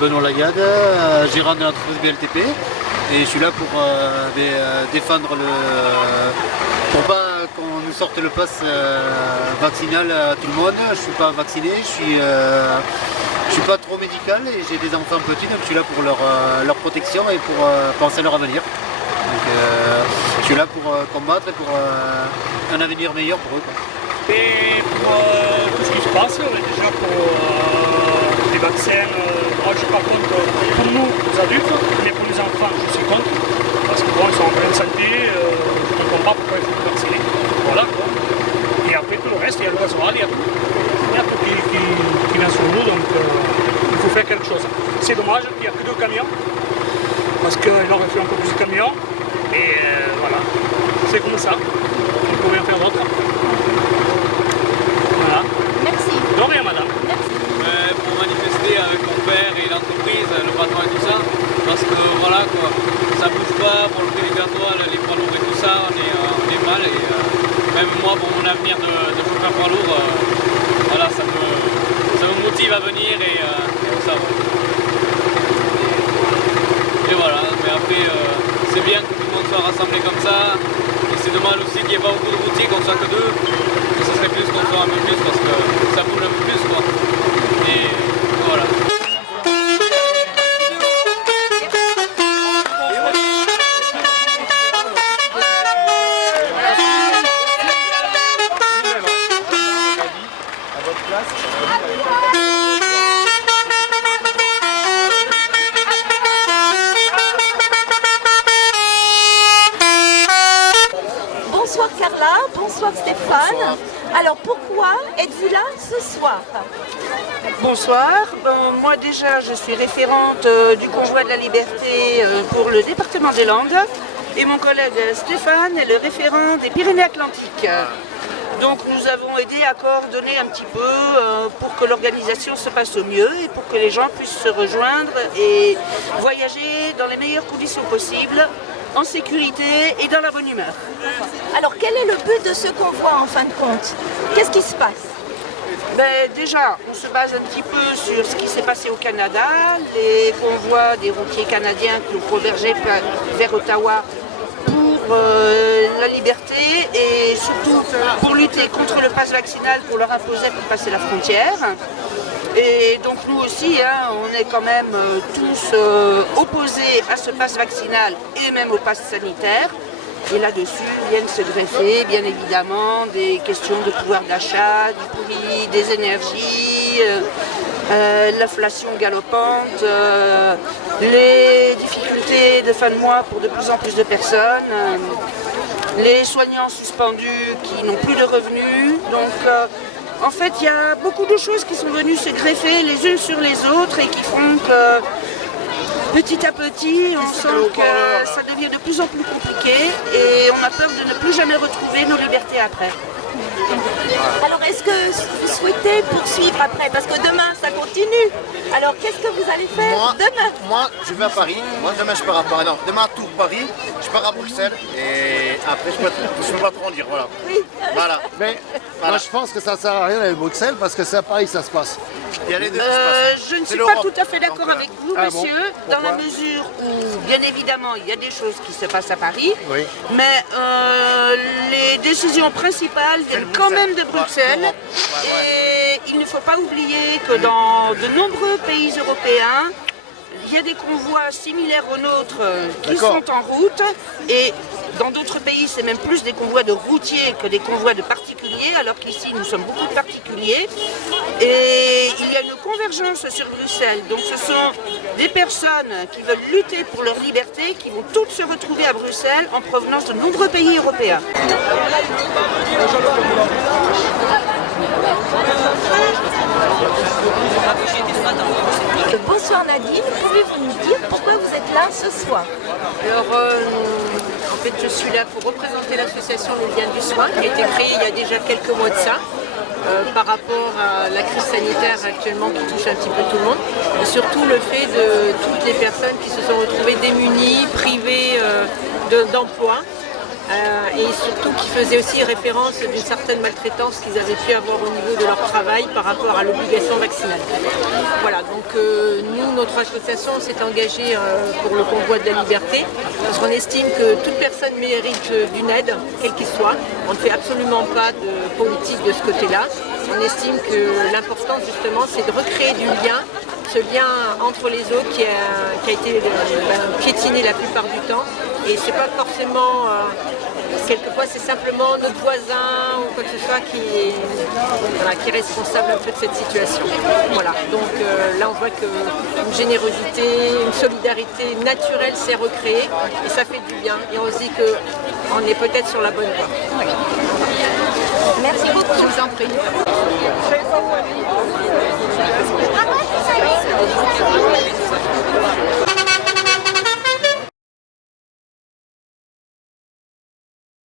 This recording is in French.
Benoît Lagade, gérant de l'entreprise BLTP. Et je suis là pour défendre pour pas qu'on nous sorte le pass vaccinal à tout le monde. Je suis pas vacciné, je suis pas trop médical et j'ai des enfants petits, donc je suis là pour leur protection et pour penser à leur avenir. Donc je suis là pour combattre et pour un avenir meilleur pour eux, quoi. Et pour tout ce qui se passe, déjà pour les vaccins, moi je suis pas contre pour nous, les adultes, mais pour les enfants, je suis contre. Parce que bon, ils sont en pleine santé, je ne comprends pas pourquoi il faut les vacciner. Voilà quoi. Et après tout le reste, il y a le gasoil, il y a tout qui vient sur nous, donc il faut faire quelque chose. C'est dommage qu'il n'y a que 2 camions, parce qu'il aurait fait un peu plus de camions. Et voilà, c'est comme ça. On ne peut rien faire d'autre. Voilà. Merci. De rien, madame. Merci. Pour manifester avec mon père et l'entreprise, le patron et tout ça, parce que voilà quoi, ça bouge pas pour le prix du gasoil, les poids lourds et tout ça, on est mal et même moi pour mon avenir de chauffeur poids lourd, voilà, ça me motive à venir et tout ça. Ouais. Et voilà, mais après c'est bien que tout le monde soit rassemblé comme ça, et c'est dommage aussi qu'il n'y ait pas beaucoup de routiers, qu'on soit que 2, et ce serait plus qu'on soit un peu plus parce que ça bouge un peu plus quoi. Et voilà. Bonsoir Carla, bonsoir Stéphane. Bonsoir. Alors pourquoi êtes-vous là ce soir? Bonsoir, moi déjà je suis référente du convoi de la liberté pour le département des Landes et mon collègue Stéphane est le référent des Pyrénées-Atlantiques. Donc nous avons aidé à coordonner un petit peu pour que l'organisation se passe au mieux et pour que les gens puissent se rejoindre et voyager dans les meilleures conditions possibles, en sécurité et dans la bonne humeur. Alors quel est le but de ce convoi en fin de compte? Qu'est-ce qui se passe? Déjà, on se base un petit peu sur ce qui s'est passé au Canada, les convois des routiers canadiens qui ont convergé vers Ottawa pour la liberté et surtout pour lutter contre le pass vaccinal qu'on leur imposait pour passer la frontière. Et donc nous aussi, on est quand même tous opposés à ce pass vaccinal et même au pass sanitaire. Et là-dessus viennent se greffer, bien évidemment, des questions de pouvoir d'achat, du prix des énergies, l'inflation galopante, les difficultés de fin de mois pour de plus en plus de personnes, les soignants suspendus qui n'ont plus de revenus. Donc, en fait, il y a beaucoup de choses qui sont venues se greffer les unes sur les autres et qui font que petit à petit, on sent que ça devient de plus en plus compliqué et on a peur de ne plus jamais retrouver nos libertés après. Alors est-ce que vous souhaitez poursuivre après? Parce que demain ça continue. Alors qu'est-ce que vous allez faire demain? Moi, je vais à Paris. Moi, demain, je pars à Paris. Non, demain, à Tours, Paris. Je pars à Bruxelles. Et après, je peux pas trop en dire. Voilà. Oui. Voilà. Mais moi je pense que ça ne sert à rien d'aller à Bruxelles parce que c'est à Paris que ça se passe. Il y a les deux qui se passent. Je ne C'est suis pas l'Europe. tout à fait d'accord Donc, avec vous, Ah monsieur, bon dans la Pourquoi mesure où, bien évidemment, il y a des choses qui se passent à Paris, Oui. mais les décisions principales viennent quand même de Bruxelles. l'Europe. Et il ne faut pas oublier que dans de nombreux pays européens, il y a des convois similaires aux nôtres qui D'accord. sont en route et dans d'autres pays c'est même plus des convois de routiers que des convois de particuliers alors qu'ici nous sommes beaucoup de particuliers et il y a une convergence sur Bruxelles. Donc ce sont des personnes qui veulent lutter pour leur liberté qui vont toutes se retrouver à Bruxelles en provenance de nombreux pays européens. Bonsoir Nadine, pouvez-vous nous dire pourquoi vous êtes là ce soir? Alors, en fait, je suis là pour représenter l'association Les Liens du Soin qui a été créée il y a déjà quelques mois de ça par rapport à la crise sanitaire actuellement qui touche un petit peu tout le monde et surtout le fait de toutes les personnes qui se sont retrouvées démunies, privées d'emploi et surtout qui faisait aussi référence d'une certaine maltraitance qu'ils avaient pu avoir au niveau de leur travail par rapport à l'obligation vaccinale. Voilà, donc nous, notre association s'est engagée pour le convoi de la liberté parce qu'on estime que toute personne mérite d'une aide, quelle qu'elle soit. On ne fait absolument pas de politique de ce côté-là. On estime que l'important justement c'est de recréer du lien, ce lien entre les autres qui a été piétiné la plupart du temps. Et c'est pas forcément, quelquefois c'est simplement notre voisin ou quoi que ce soit qui est responsable un peu de cette situation. Voilà, donc là on voit qu'une générosité, une solidarité naturelle s'est recréée et ça fait du bien. Et on se dit qu'on est peut-être sur la bonne voie. Merci beaucoup. Je vous en prie.